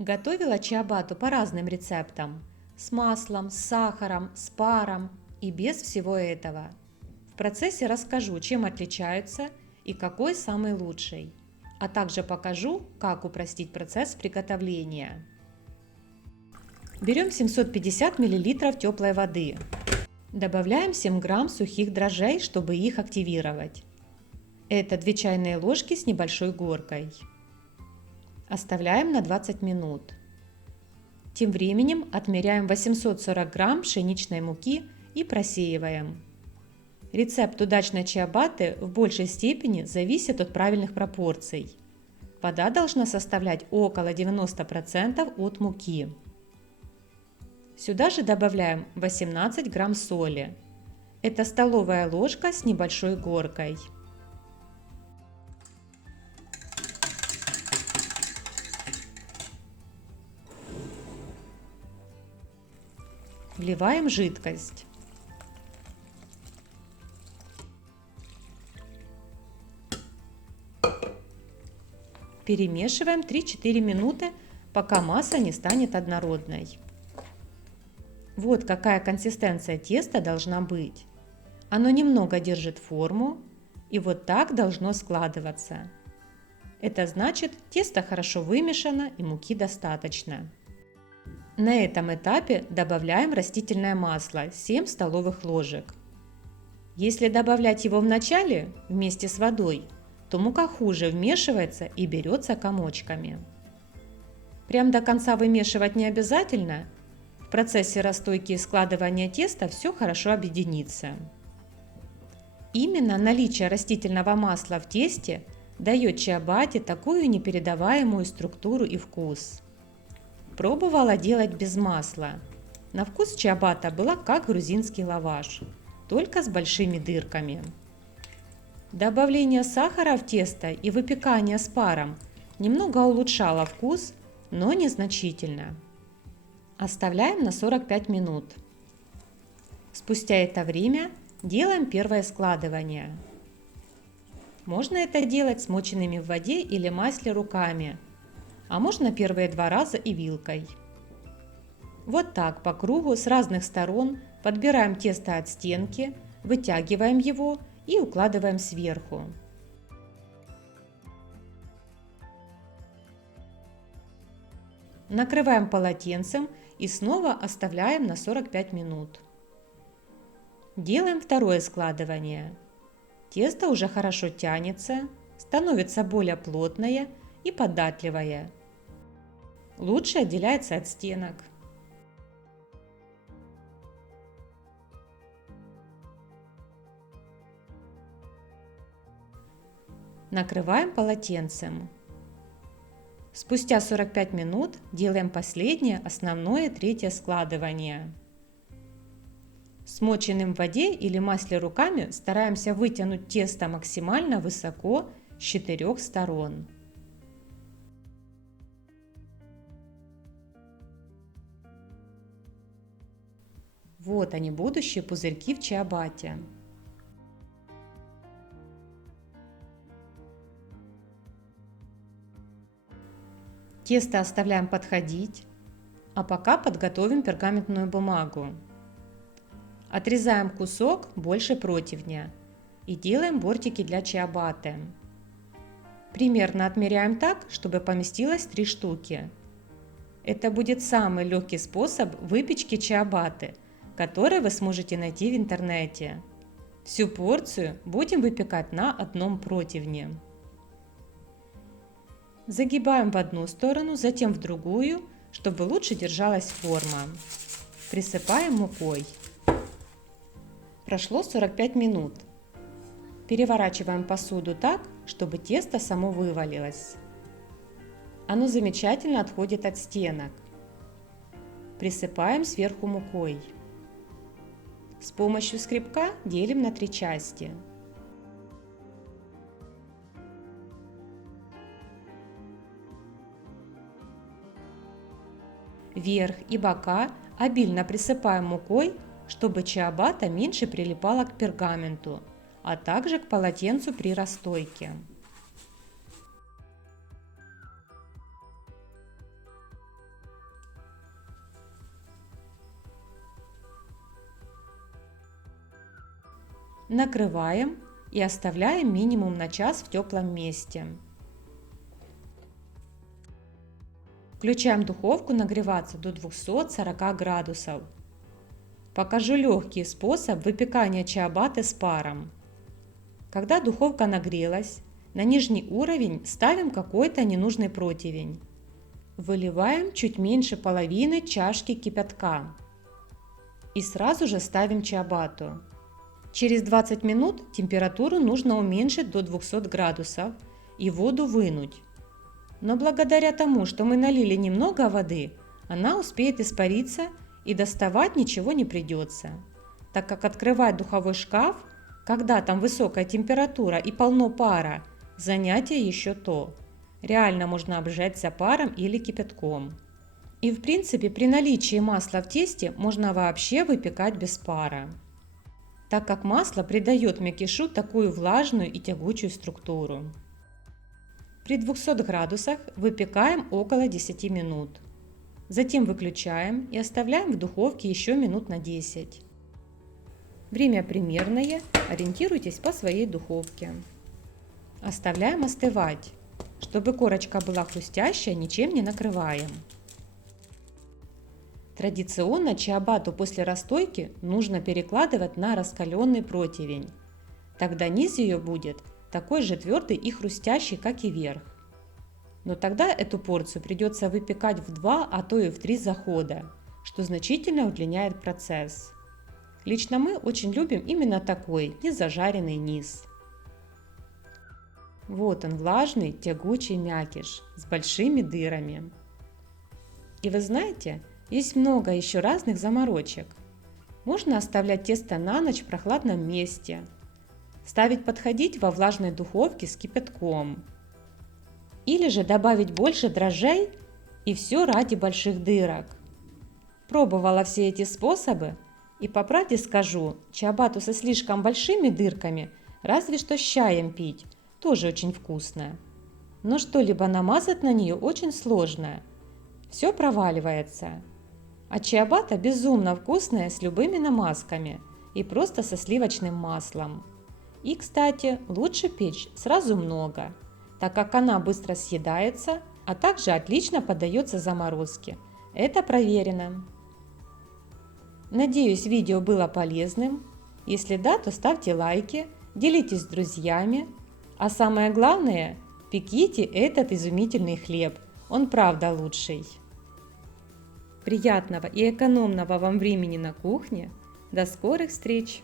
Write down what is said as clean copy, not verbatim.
Готовила чиабатту по разным рецептам. С маслом, с сахаром, с паром и без всего этого. В процессе расскажу, чем отличаются и какой самый лучший. А также покажу, как упростить процесс приготовления. Берем 750 мл теплой воды. Добавляем 7 грамм сухих дрожжей, чтобы их активировать. Это 2 чайные ложки с небольшой горкой. Оставляем на 20 минут. Тем временем отмеряем 840 грамм пшеничной муки и просеиваем. Рецепт удачной чиабатты в большей степени зависит от правильных пропорций. Вода должна составлять около 90% от муки. Сюда же добавляем 18 грамм соли. Это столовая ложка с небольшой горкой. Вливаем жидкость. Перемешиваем 3-4 минуты, пока масса не станет однородной. Вот какая консистенция теста должна быть. Оно немного держит форму, и вот так должно складываться. Это значит, тесто хорошо вымешано и муки достаточно. На этом этапе добавляем растительное масло 7 столовых ложек. Если добавлять его в начале вместе с водой, то мука хуже вмешивается и берется комочками. Прям до конца вымешивать не обязательно. В процессе расстойки и складывания теста все хорошо объединится. Именно наличие растительного масла в тесте дает чиабатте такую непередаваемую структуру и вкус. Пробовала делать без масла. На вкус чиабатта была как грузинский лаваш, только с большими дырками. Добавление сахара в тесто и выпекание с паром немного улучшало вкус, но незначительно. Оставляем на 45 минут. Спустя это время делаем первое складывание. Можно это делать смоченными в воде или масле руками, а можно первые 2 раза и вилкой. Вот так по кругу с разных сторон подбираем тесто от стенки, вытягиваем его и укладываем сверху. Накрываем полотенцем и снова оставляем на 45 минут. Делаем второе складывание. Тесто уже хорошо тянется, становится более плотное и податливое. Лучше отделяется от стенок. Накрываем полотенцем. Спустя 45 минут делаем последнее, основное, третье складывание. Смоченным в воде или масле руками стараемся вытянуть тесто максимально высоко с 4 сторон. Вот они, будущие пузырьки в чиабатте. Тесто оставляем подходить, а пока подготовим пергаментную бумагу. Отрезаем кусок больше противня и делаем бортики для чиабатты. Примерно отмеряем так, чтобы поместилось 3 штуки. Это будет самый легкий способ выпечки чиабатты, который вы сможете найти в интернете. Всю порцию будем выпекать на одном противне. Загибаем в одну сторону, затем в другую, чтобы лучше держалась форма. Присыпаем мукой. Прошло 45 минут. Переворачиваем посуду так, чтобы тесто само вывалилось. Оно замечательно отходит от стенок. Присыпаем сверху мукой. С помощью скребка делим на 3 части. Верх и бока обильно присыпаем мукой, чтобы чиабатта меньше прилипала к пергаменту, а также к полотенцу при расстойке. Накрываем и оставляем минимум на час в теплом месте. Включаем духовку нагреваться до 240 градусов. Покажу легкий способ выпекания чиабатты с паром. Когда духовка нагрелась, на нижний уровень ставим какой-то ненужный противень. Выливаем чуть меньше половины чашки кипятка. И сразу же ставим чиабатту. Через 20 минут температуру нужно уменьшить до 200 градусов и воду вынуть. Но благодаря тому, что мы налили немного воды, она успеет испариться и доставать ничего не придется, так как открывать духовой шкаф, когда там высокая температура и полно пара, занятие еще то. Реально можно обжечься паром или кипятком. И в принципе при наличии масла в тесте можно вообще выпекать без пара, так как масло придает мякишу такую влажную и тягучую структуру. При 200 градусах выпекаем около 10 минут. Затем выключаем и оставляем в духовке еще минут на 10. Время примерное, ориентируйтесь по своей духовке. Оставляем остывать. Чтобы корочка была хрустящая, ничем не накрываем. Традиционно чиабатту после расстойки нужно перекладывать на раскаленный противень. Тогда низ ее будет такой же твердый и хрустящий, как и верх. Но тогда эту порцию придется выпекать в 2, а то и в 3 захода, что значительно удлиняет процесс. Лично мы очень любим именно такой, незажаренный низ. Вот он, влажный, тягучий мякиш с большими дырами. И вы знаете, есть много еще разных заморочек. Можно оставлять тесто на ночь в прохладном месте, ставить подходить во влажной духовке с кипятком. Или же добавить больше дрожжей, и все ради больших дырок. Пробовала все эти способы, и по правде скажу, чиабатту со слишком большими дырками разве что с чаем пить, тоже очень вкусная. Но что-либо намазать на нее очень сложно. Все проваливается. А чиабатта безумно вкусная с любыми намазками и просто со сливочным маслом. И, кстати, лучше печь сразу много, так как она быстро съедается, а также отлично поддается заморозке. Это проверено. Надеюсь, видео было полезным. Если да, то ставьте лайки, делитесь с друзьями. А самое главное, пеките этот изумительный хлеб. Он правда лучший. Приятного и экономного вам времени на кухне. До скорых встреч!